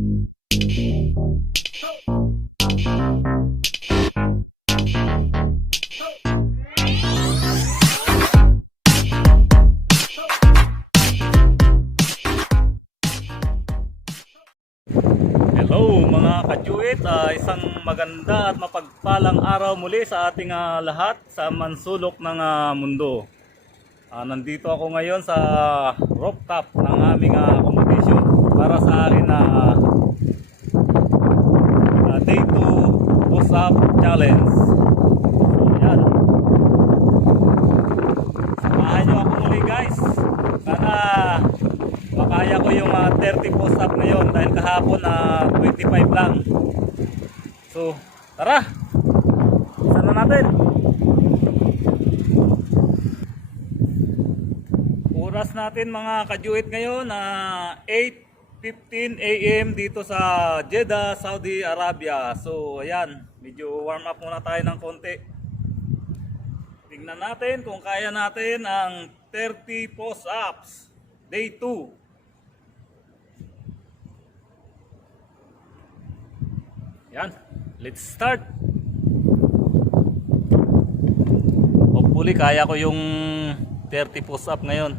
Hello mga kajuit, isang maganda at mapagpalang araw muli sa ating lahat sa mansulok ng mundo. Nandito ako ngayon sa rooftop ng aming accommodation para sa akin na day 2 push-up challenge. Yan. Samahan nyo ako muli guys. Sana makaya ko yung 30 push-up ngayon dahil kahapon 25 lang. So tara, isa na natin. Oras natin mga kajuit ngayon 8:15 AM dito sa Jeddah, Saudi Arabia. So ayan, medyo warm up muna tayo ng konti. Tingnan natin kung kaya natin ang 30 push-ups day 2. Yan, let's start. Hopefully kaya ko yung 30 push-up ngayon.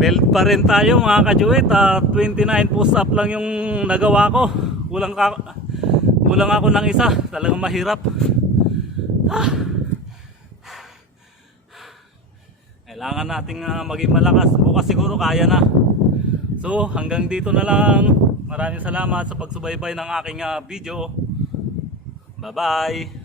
Belt pa rin tayo mga kajuit, 29 push-up lang yung nagawa ko. Kulang ako ng isa, talagang mahirap. Kailangan nating maging malakas, bukas siguro kaya na. So hanggang dito na lang. Maraming salamat sa pagsubaybay ng aking video. Bye bye.